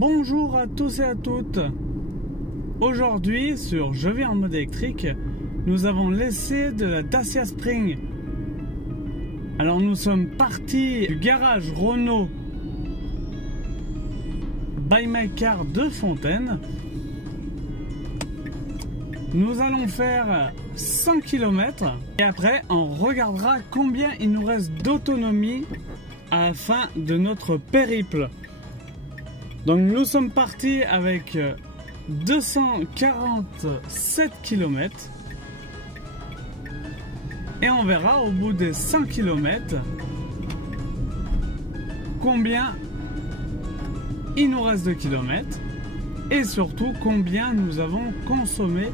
Bonjour à tous et à toutes. Aujourd'hui sur Je vis en mode électrique, nous avons laissé de la Dacia Spring. Alors nous sommes partis du garage Renault Buy My Car de Fontaine. Nous allons faire 100 km et après on regardera combien il nous reste d'autonomie à la fin de notre périple. Donc nous sommes partis avec 247 km et on verra au bout des 100 km combien il nous reste de kilomètres et surtout combien nous avons consommé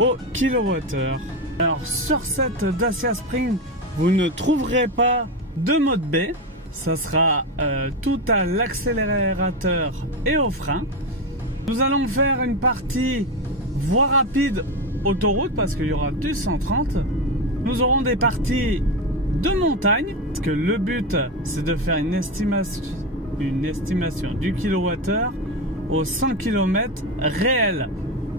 au kilowattheure. Alors sur cette Dacia Spring, vous ne trouverez pas de mode B. Ça sera tout à l'accélérateur et au frein. Nous allons faire une partie voie rapide autoroute parce qu'il y aura du 130. Nous aurons des parties de montagne parce que le but c'est de faire une estimation du kilowattheure aux 100 km réel.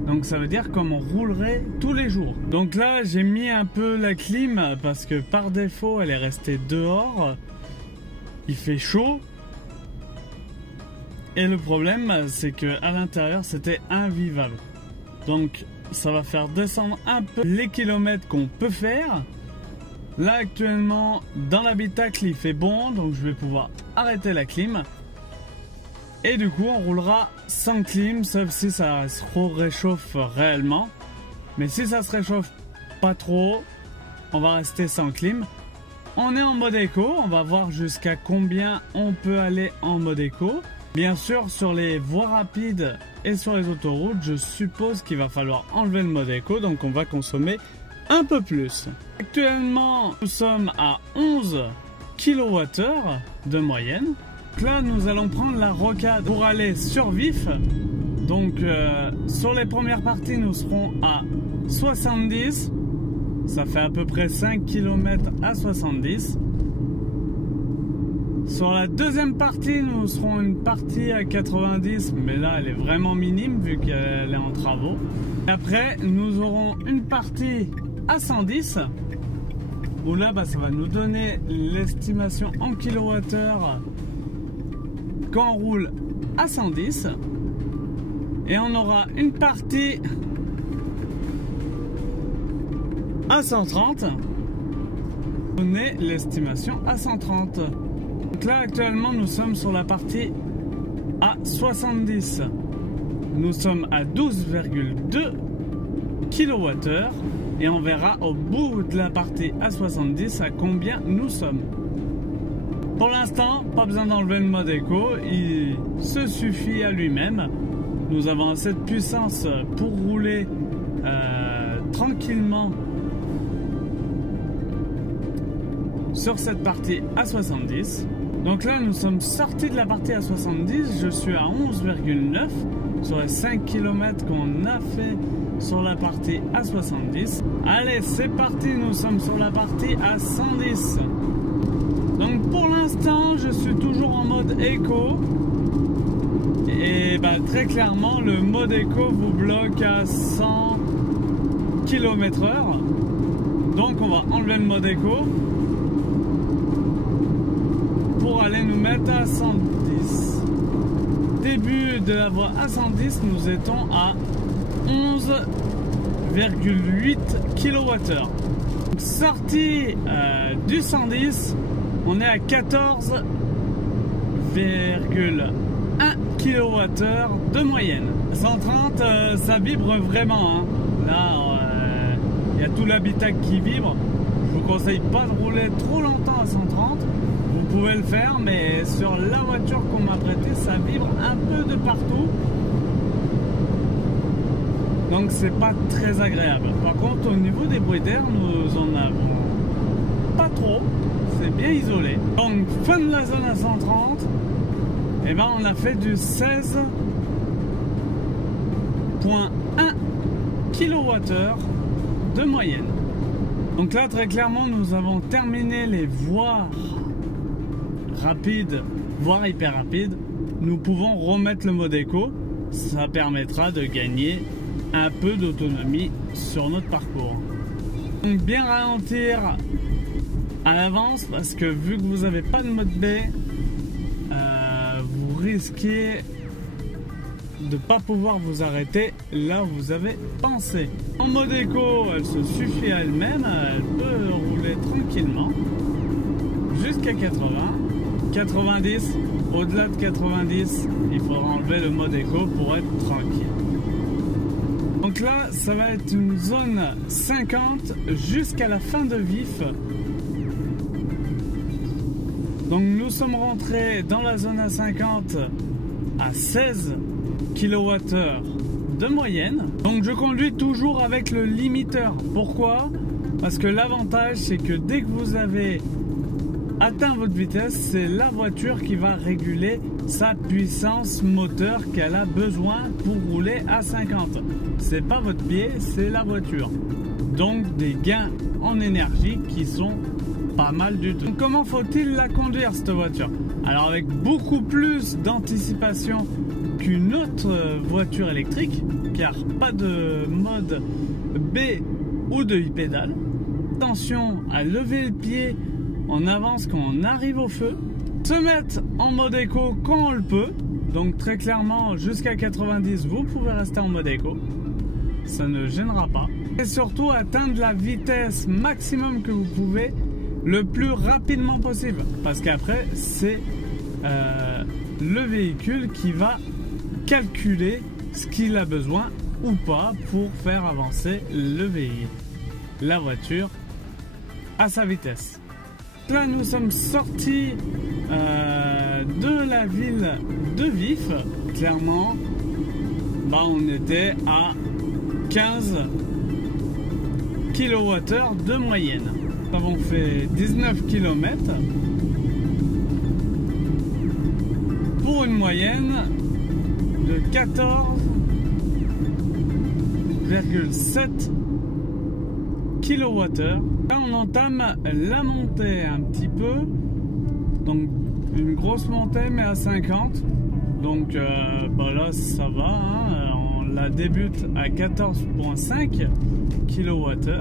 Donc ça veut dire comme on roulerait tous les jours. Donc là j'ai mis un peu la clim parce que par défaut elle est restée dehors. Il fait chaud et le problème c'est que à l'intérieur c'était invivable. Donc ça va faire descendre un peu les kilomètres qu'on peut faire. Là actuellement dans l'habitacle il fait bon, donc je vais pouvoir arrêter la clim. Et du coup on roulera sans clim, sauf si ça se réchauffe réellement. Mais si ça se réchauffe pas trop, on va rester sans clim. On est en mode éco, on va voir jusqu'à combien on peut aller en mode éco. Bien sûr sur les voies rapides et sur les autoroutes, je suppose qu'il va falloir enlever le mode éco, donc on va consommer un peu plus. Actuellement nous sommes à 11 kWh de moyenne. Là nous allons prendre la rocade pour aller sur vif. Donc sur les premières parties nous serons à 70. Ça fait à peu près 5 km à 70. Sur la deuxième partie nous serons une partie à 90, mais là elle est vraiment minime vu qu'elle est en travaux. Et après nous aurons une partie à 110 où là ça va nous donner l'estimation en kilowattheure quand on roule à 110, et on aura une partie à 130, on est l'estimation à 130. Donc là actuellement nous sommes sur la partie à 70, nous sommes à 12,2 kWh et on verra au bout de la partie à 70 à combien nous sommes. Pour l'instant, pas besoin d'enlever le mode éco, il se suffit à lui-même. Nous avons assez de puissance pour rouler tranquillement sur cette partie à 70. Donc là, nous sommes sortis de la partie à 70. Je suis à 11,9 sur les 5 km qu'on a fait sur la partie à 70. Allez, c'est parti, nous sommes sur la partie à 110. Donc pour l'instant je suis toujours en mode éco et très clairement le mode éco vous bloque à 100 km/h. Donc on va enlever le mode éco pour aller nous mettre à 110. Début de la voie à 110 nous étions à 11,8 kWh. Sortie du 110, on est à 14,1 kWh de moyenne. 130, ça vibre vraiment. Hein. Là, il y a tout l'habitacle qui vibre. Je vous conseille pas de rouler trop longtemps à 130. Vous pouvez le faire, mais sur la voiture qu'on m'a prêtée, ça vibre un peu de partout. Donc c'est pas très agréable. Par contre, au niveau des bruits d'air, nous en avons pas trop. C'est bien isolé. Donc fin de la zone à 130, et on a fait du 16,1 kWh de moyenne. Donc là très clairement nous avons terminé les voies rapides voire hyper rapide, nous pouvons remettre le mode éco. Ça permettra de gagner un peu d'autonomie sur notre parcours. Donc bien ralentir à l'avance parce que vu que vous n'avez pas de mode B, vous risquez de ne pas pouvoir vous arrêter là où vous avez pensé. En mode éco, elle se suffit à elle-même, elle peut rouler tranquillement jusqu'à 80, 90. Au-delà de 90, il faudra enlever le mode éco pour être tranquille. Donc là, ça va être une zone 50 jusqu'à la fin de vif. Donc nous sommes rentrés dans la zone A50 à 16 kWh de moyenne. Donc je conduis toujours avec le limiteur. Pourquoi? Parce que l'avantage, c'est que dès que vous avez atteint votre vitesse, c'est la voiture qui va réguler sa puissance moteur qu'elle a besoin pour rouler à 50. C'est pas votre pied, c'est la voiture. Donc des gains en énergie qui sont pas mal du tout. Donc, comment faut-il la conduire cette voiture? Alors avec beaucoup plus d'anticipation qu'une autre voiture électrique, car pas de mode B ou de e-pédale. Attention à lever le pied on avance quand on arrive au feu, se mettre en mode éco quand on le peut, donc très clairement jusqu'à 90 vous pouvez rester en mode éco, ça ne gênera pas, et surtout atteindre la vitesse maximum que vous pouvez le plus rapidement possible, parce qu'après c'est le véhicule qui va calculer ce qu'il a besoin ou pas pour faire avancer le véhicule, la voiture à sa vitesse. Là, nous sommes sortis de la ville de Vif. Clairement, bah, on était à 15 kWh de moyenne. Nous avons fait 19 km pour une moyenne de 14,7 kWh. Là on entame la montée un petit peu, donc une grosse montée mais à 50, donc bah là ça va, hein. On la débute à 14,5 kWh.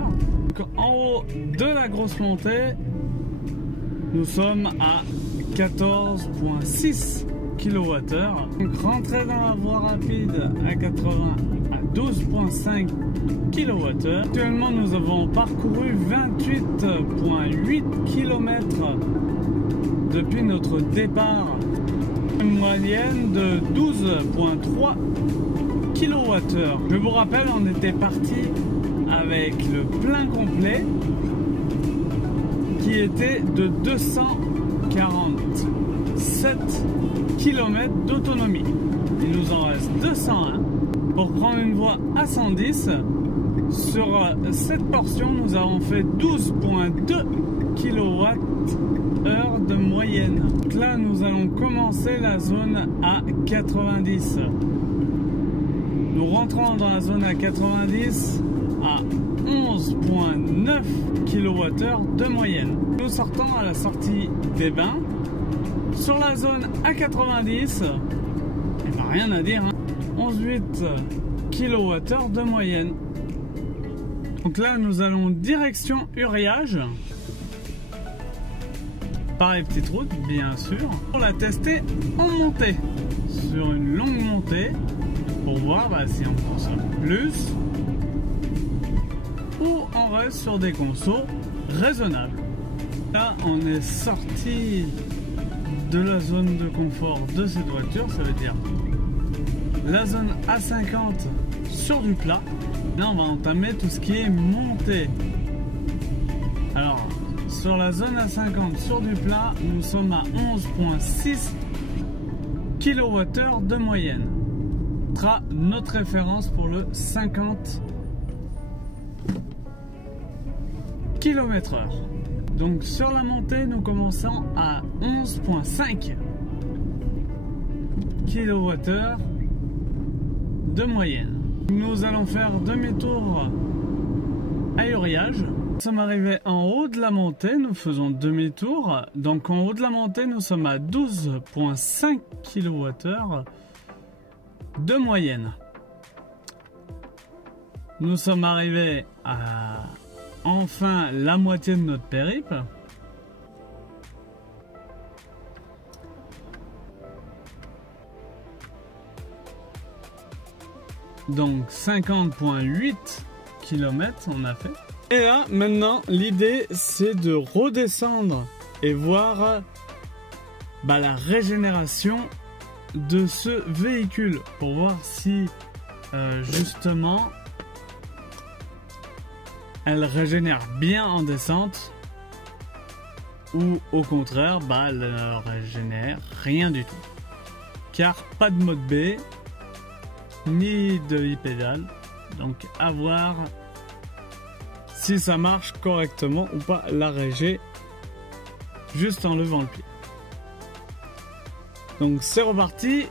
En haut de la grosse montée, nous sommes à 14,6 kWh. Donc rentrer dans la voie rapide à 80 à 12,5 kWh. Actuellement nous avons parcouru 28,8 km depuis notre départ. Une moyenne de 12,3 kWh. Je vous rappelle, on était parti avec le plein complet qui était de 247 km d'autonomie. Il nous en reste 201 pour prendre une voie à 110. Sur cette portion, nous avons fait 12,2 kWh de moyenne. Donc là, nous allons commencer la zone à 90. Nous rentrons dans la zone à 90 à 11,9 kWh de moyenne. Nous sortons à la sortie des bains. Sur la zone à 90, il n'y a rien à dire, hein. 11,8 kWh de moyenne. Donc là, nous allons direction Uriage, par les petites routes, bien sûr, pour la tester en montée, sur une longue montée, pour voir si on consomme plus ou on reste sur des consos raisonnables. Là, on est sorti de la zone de confort de cette voiture, ça veut dire la zone A50 sur du plat. Là, on va entamer tout ce qui est montée. Alors, sur la zone A50 sur du plat, nous sommes à 11,6 kWh de moyenne. Ce sera notre référence pour le 50 km/h. Donc sur la montée, nous commençons à 11,5 kWh de moyenne. Nous allons faire demi-tour à Uriage Nous sommes arrivés en haut de la montée, nous faisons demi-tour. Donc en haut de la montée, nous sommes à 12,5 kWh de moyenne. Nous sommes arrivés à enfin la moitié de notre périple. Donc 50,8 km on a fait. Et là maintenant l'idée c'est de redescendre et voir la régénération de ce véhicule pour voir si justement elle régénère bien en descente ou au contraire elle ne régénère rien du tout, car pas de mode B ni de e-pédale, donc à voir si ça marche correctement ou pas la régé juste en levant le pied. Donc c'est reparti,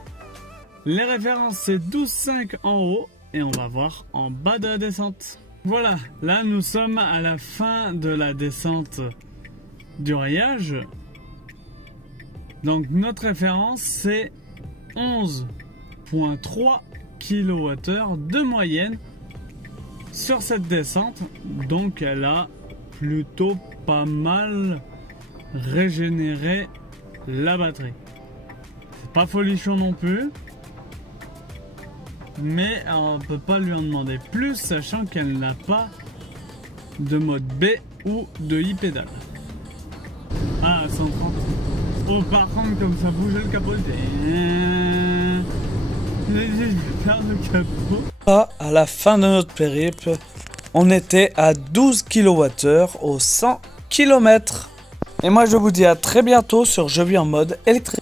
les références c'est 12,5 en haut et on va voir en bas de la descente. Voilà, là nous sommes à la fin de la descente du rayage. Donc notre référence c'est 11,3 kWh de moyenne sur cette descente. Donc elle a plutôt pas mal régénéré la batterie. C'est pas folichon non plus, mais on peut pas lui en demander plus, sachant qu'elle n'a pas de mode B ou de e-pédale. Ah, 130. Oh, par contre, comme ça bouge le capot, je vais faire le capot. À la fin de notre périple, on était à 12 kWh au 100 km. Et moi je vous dis à très bientôt sur Je vis en mode électrique.